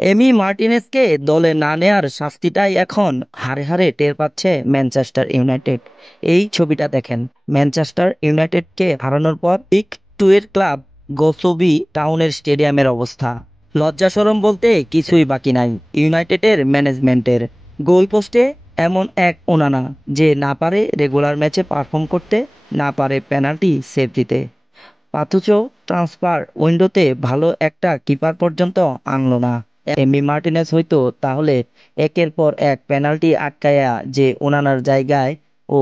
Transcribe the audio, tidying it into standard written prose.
এমি মার্টিনেজকে দলে না নেয়ার শাস্তিটাই এখন হাড়ে হাড়ে টের পাচ্ছে ম্যানচেস্টার ইউনাইটেড। এই ছবিটা দেখেন, ম্যানচেস্টার ইউনাইটেডকে হারানোর পর লিগ টু এর ক্লাব গসবি টাউনের স্টেডিয়ামের অবস্থা। লজ্জা শরম বলতে কিছুই বাকি নাই ইউনাইটেডের ম্যানেজমেন্টের। গোলপোস্টে এমন এক ওনানা যে না পারে রেগুলার ম্যাচে পারফর্ম করতে, না পারে পেনাল্টি সেভ দিতে, অথচ ট্রান্সফার উইন্ডোতে ভালো একটা কিপার পর্যন্ত আনলো না। এমি মার্টিনেজ হয়তো তাহলে একের পর এক পেনাল্টি আটকায়া যে ওনানার জায়গায় ও